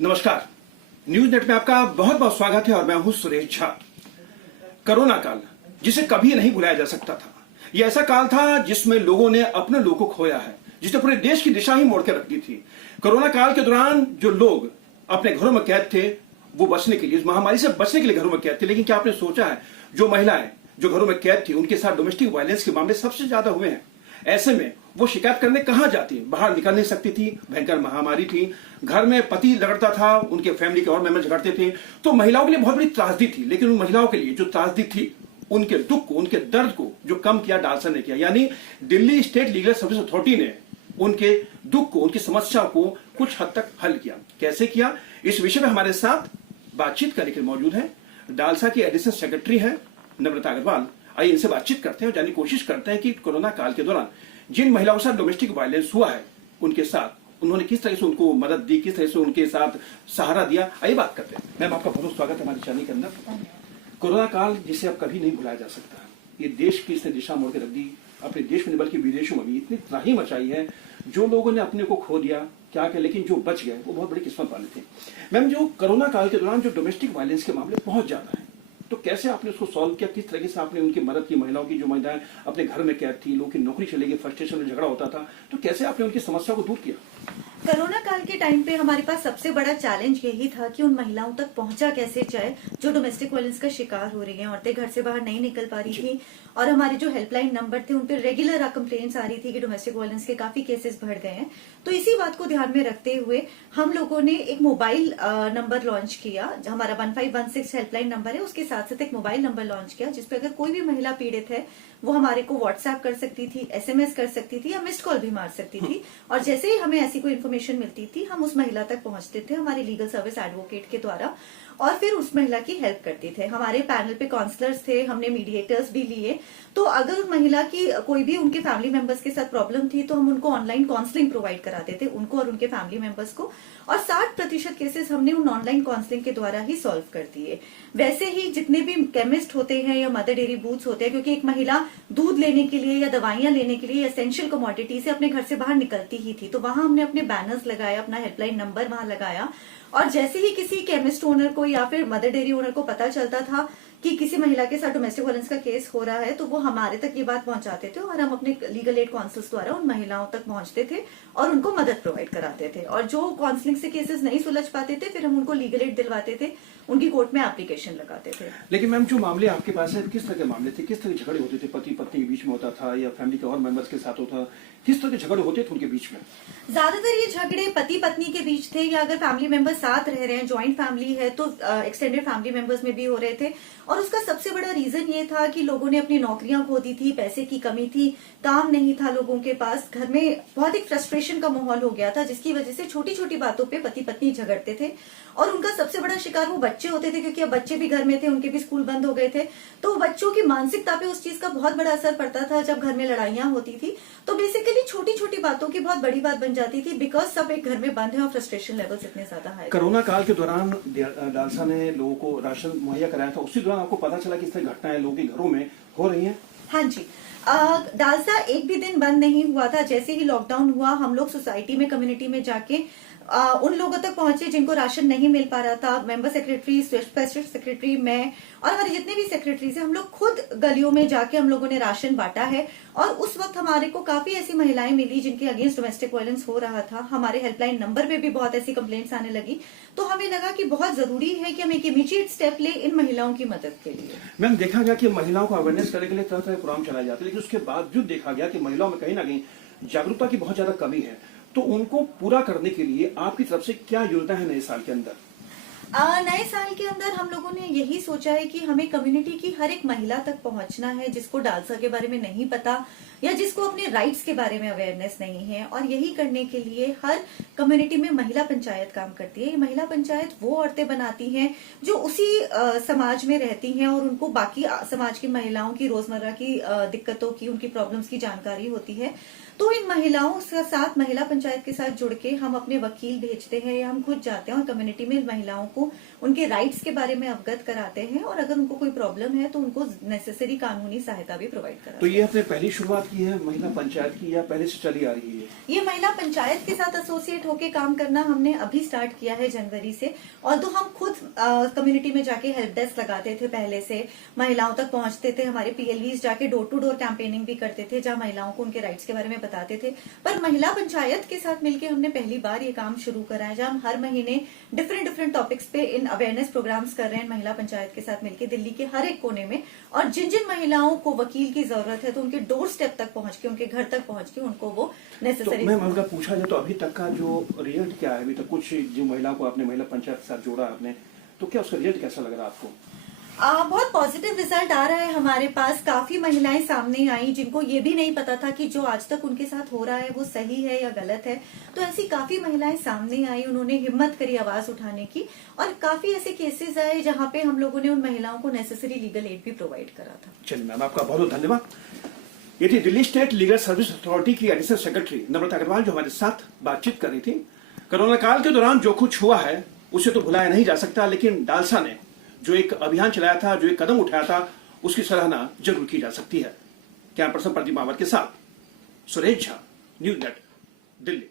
नमस्कार। News net में आपका बहुत बहुत स्वागत है और मैं हूं सुरेश झा। कोरोना काल जिसे कभी नहीं भुलाया जा सकता था, यह ऐसा काल था जिसमें लोगों ने अपने लोगों को खोया है, जिसने पूरे देश की दिशा ही मोड़ के रख दी थी। कोरोना काल के दौरान जो लोग अपने घरों में कैद थे, वो बचने के लिए, इस महामारी से बचने के लिए घरों में कैद थे। लेकिन क्या आपने सोचा है, जो महिलाएं जो घरों में कैद थी, उनके साथ डोमेस्टिक वायलेंस के मामले सबसे ज्यादा हुए हैं। ऐसे में वो शिकायत करने कहां जाती, बाहर निकल नहीं सकती थी, भयंकर महामारी थी, घर में पति झगड़ता था, उनके फैमिली के और मेंबर झगड़ते थे, तो महिलाओं के लिए बहुत बड़ी त्रासदी थी। लेकिन उन महिलाओं के लिए जो त्रासदी थी, उनके दुख को, उनके दर्द को जो कम किया, डालसा ने किया। यानी Delhi state legal service authority ने उनके दुख को, उनकी समस्या को कुछ हद तक हल किया। कैसे किया, इस विषय में हमारे साथ बातचीत करने के लिए मौजूद है डालसा की एडिशनल सेक्रेटरी है नम्रता अग्रवाल। आइए इनसे बातचीत करते हैं और जानने की कोशिश करते हैं कि कोरोना काल के दौरान जिन महिलाओं के साथ डोमेस्टिक वायलेंस हुआ है, उनके साथ उन्होंने किस तरह से उनको मदद दी, किस तरह से उनके साथ सहारा दिया। आइए बात करते हैं। मैम, आपका बहुत स्वागत है हमारे चैनल के अंदर। कोरोना काल जिसे अब कभी नहीं भुलाया जा सकता, ये देश की इसने दिशा मोड़ के रख दी। अपने देश में बल्कि विदेशों में भी इतनी त्राही मचाई है। जो लोगों ने अपने को खो दिया क्या क्या, लेकिन जो बच गए वो बहुत बड़ी किस्मत वाले थे। मैम, जो कोरोना काल के दौरान जो डोमेस्टिक वायलेंस के मामले बहुत ज्यादा है, तो कैसे आपने उसको सॉल्व किया, किस तरीके से आपने उनकी मदद की? महिलाओं की जो महिलाएं अपने घर में कैद थी, लोगों की नौकरी चले गई, फ्रस्ट्रेशन में झगड़ा होता था, तो कैसे आपने उनकी समस्या को दूर किया? कोरोना काल के टाइम पे हमारे पास सबसे बड़ा चैलेंज यही था कि उन महिलाओं तक पहुंचा कैसे जाए जो डोमेस्टिक वायलेंस का शिकार हो रही हैं। औरतें घर से बाहर नहीं निकल पा रही थी और हमारे जो हेल्पलाइन नंबर थे उन पर रेगुलर कंप्लेंट्स आ रही थी कि डोमेस्टिक वायलेंस के काफी केसेस बढ़ गए हैं। तो इसी बात को ध्यान में रखते हुए हम लोगों ने एक मोबाइल नंबर लॉन्च किया। हमारा 1516 हेल्पलाइन नंबर है, उसके साथ साथ एक मोबाइल नंबर लॉन्च किया जिसपे अगर कोई भी महिला पीड़ित है वो हमारे को व्हाट्सएप कर सकती थी, एसएमएस कर सकती थी या मिस्ड कॉल भी मार सकती थी। और जैसे ही हमें ऐसी कोई इन्फॉर्मेशन मिलती थी हम उस महिला तक पहुंचते थे हमारे लीगल सर्विस एडवोकेट के द्वारा और फिर उस महिला की हेल्प करते थे। हमारे पैनल पे काउंसलर्स थे, हमने मीडिएटर्स भी लिए। तो अगर उन महिला की कोई भी उनके फैमिली मेंबर्स के साथ प्रॉब्लम थी तो हम उनको ऑनलाइन काउंसलिंग प्रोवाइड कराते थे, उनको और उनके फैमिली मेंबर्स को। और 60% केसेस हमने उन ऑनलाइन काउंसलिंग के द्वारा ही सॉल्व कर दिए। वैसे ही जितने भी केमिस्ट होते हैं या मदर डेयरी बूथ्स होते हैं, क्योंकि एक महिला दूध लेने के लिए या दवाइयां लेने के लिए एसेंशियल कमोडिटी से अपने घर से बाहर निकलती ही थी, तो वहां हमने अपने बैनर्स लगाए, अपना हेल्पलाइन नंबर वहां लगाया। और जैसे ही किसी केमिस्ट ओनर को या फिर मदर डेयरी ओनर को पता चलता था कि किसी महिला के साथ डोमेस्टिक वायलेंस का केस हो रहा है तो वो हमारे तक ये बात पहुंचाते थे और हम अपने लीगल एड काउंसिल्स द्वारा उन महिलाओं तक पहुंचते थे और उनको मदद प्रोवाइड कराते थे। और जो काउंसलिंग से केसेस नहीं सुलझ पाते थे फिर हम उनको लीगल एड दिलवाते थे, उनकी कोर्ट में एप्लीकेशन लगाते थे। लेकिन मैम, जो मामले आपके पास है, किस तरह के मामले थे? किस तरह के झगड़े होते थे? पति पत्नी के बीच में होता था या फैमिली के और मेंबर्स के साथ होता? किस तरह के झगड़े होते थे उनके बीच में? ज्यादातर ये झगड़े पति पत्नी के बीच थे या अगर फैमिली मेंबर्स साथ रह रहे हैं, ज्वाइंट फैमिली है तो एक्सटेंडेड फैमिली मेंबर्स में भी हो रहे थे। और उसका सबसे बड़ा रीजन ये था कि लोगों ने अपनी नौकरियां खो दी थी, पैसे की कमी थी, काम नहीं था लोगों के पास, घर में बहुत एक फ्रस्ट्रेशन का माहौल हो गया था जिसकी वजह से छोटी छोटी बातों पे पति पत्नी झगड़ते थे। और उनका सबसे बड़ा शिकार वो बच्चे होते थे, क्योंकि अब बच्चे भी घर में थे, उनके भी स्कूल बंद हो गए थे। तो बच्चों की मानसिकता पे उस चीज का बहुत बड़ा असर पड़ता था जब घर में लड़ाइयां होती थी। तो बेसिकली छोटी छोटी बातों की बहुत बड़ी बात बन जाती थी बिकॉज सब एक घर में बंद है और फ्रस्ट्रेशन लेवल्स इतने ज्यादा हाई। कोरोना काल के दौरान डालसा ने लोगों को राशन मुहैया कराया था, उसी दौरान आपको पता चला कि इस तरह घटनाएं लोगों के घरों में हो रही हैं? हाँ जी, डालसा एक भी दिन बंद नहीं हुआ था। जैसे ही लॉकडाउन हुआ हम लोग सोसाइटी में, कम्युनिटी में जाके उन लोगों तक पहुंचे जिनको राशन नहीं मिल पा रहा था। मेंबर सेक्रेटरी, स्पेशल सेक्रेटरी, मैं और हमारे जितने भी सेक्रेटरीज हैं, हम लोग खुद गलियों में जाके हम लोगों ने राशन बांटा है। और उस वक्त हमारे को काफी ऐसी महिलाएं मिली जिनके अगेंस्ट डोमेस्टिक वायलेंस हो रहा था। हमारे हेल्पलाइन नंबर पे भी बहुत ऐसी कंप्लेंट्स आने लगी। तो हमें लगा कि बहुत जरूरी है कि हम एक इमीडिएट स्टेप ले इन महिलाओं की मदद के लिए। मैम, देखा गया कि महिलाओं को अवेयरनेस करने के लिए तरह तरह के प्रोग्राम चलाए जाते हैं, लेकिन उसके बावजूद देखा गया कि महिलाओं में कहीं ना कहीं जागरूकता की बहुत ज्यादा कमी है। तो उनको पूरा करने के लिए आपकी तरफ से क्या योजना है नए साल के अंदर? नए साल के अंदर हम लोगों ने यही सोचा है कि हमें कम्युनिटी की हर एक महिला तक पहुंचना है जिसको डालसा के बारे में नहीं पता या जिसको अपने राइट्स के बारे में अवेयरनेस नहीं है। और यही करने के लिए हर कम्युनिटी में महिला पंचायत काम करती है। ये महिला पंचायत वो औरतें बनाती हैं जो उसी समाज में रहती हैं और उनको बाकी समाज की महिलाओं की रोजमर्रा की दिक्कतों की, उनकी प्रॉब्लम्स की जानकारी होती है। तो इन महिलाओं के साथ, महिला पंचायत के साथ जुड़ के हम अपने वकील भेजते हैं या हम खुद जाते हैं और कम्युनिटी में महिलाओं को उनके राइट्स के बारे में अवगत कराते हैं, और अगर उनको कोई प्रॉब्लम है तो उनको नेसेसरी कानूनी सहायता भी प्रोवाइड कराते तो हैं। ये आपने पहली शुरुआत की है महिला पंचायत की या पहले से चली आ रही है? ये महिला पंचायत के साथ एसोसिएट होके काम करना हमने अभी स्टार्ट किया है जनवरी से। और तो हम खुद कम्युनिटी में जाके हेल्प डेस्क लगाते थे, पहले से महिलाओं तक पहुंचते थे, हमारे पीएलवीज जाके डोर टू डोर कैंपेनिंग भी करते थे जहां महिलाओं को उनके राइट्स के बारे में बताते थे। पर महिला पंचायत के साथ मिलकर हमने पहली बार ये काम शुरू करा है, जहां हम हर महीने डिफरेंट टॉपिक्स पे इन अवेयरनेस प्रोग्राम्स कर रहे हैं महिला पंचायत के साथ मिलकर दिल्ली के हर एक कोने में। और जिन जिन महिलाओं को वकील की जरूरत है तो उनके डोर स्टेप तक पहुंच के, उनके घर तक पहुंच के उनको वो तो नेसेसरी। मैं उनका पूछा जाए तो अभी तक का जो रिजल्ट क्या है? अभी तक कुछ जो महिलाओं को आपने महिला पंचायत के साथ जोड़ा आपने, तो क्या उसका रिजल्ट कैसा लग रहा है आपको? बहुत पॉजिटिव रिजल्ट आ रहा है हमारे पास। काफी महिलाएं सामने आई जिनको ये भी नहीं पता था कि जो आज तक उनके साथ हो रहा है वो सही है या गलत है। तो ऐसी काफी महिलाएं सामने आई, उन्होंने हिम्मत करी आवाज उठाने की, और काफी ऐसे केसेस आए जहां पे हम लोगों ने उन महिलाओं को नेसेसरी लीगल एड भी प्रोवाइड करा था। चलिए मैम, आपका बहुत बहुत धन्यवाद। ये थी Delhi state legal service authority की एडिशनल सेक्रेटरी नम्रता अग्रवाल जो हमारे साथ बातचीत कर रही थी। कोरोना काल के दौरान जो कुछ हुआ है उसे तो भुलाया नहीं जा सकता, लेकिन डालसा ने जो एक अभियान चलाया था, जो एक कदम उठाया था, उसकी सराहना जरूर की जा सकती है। कैमरा पर्सन प्रदीप मावर के साथ सुरेश झा, न्यूज़ नेट, दिल्ली।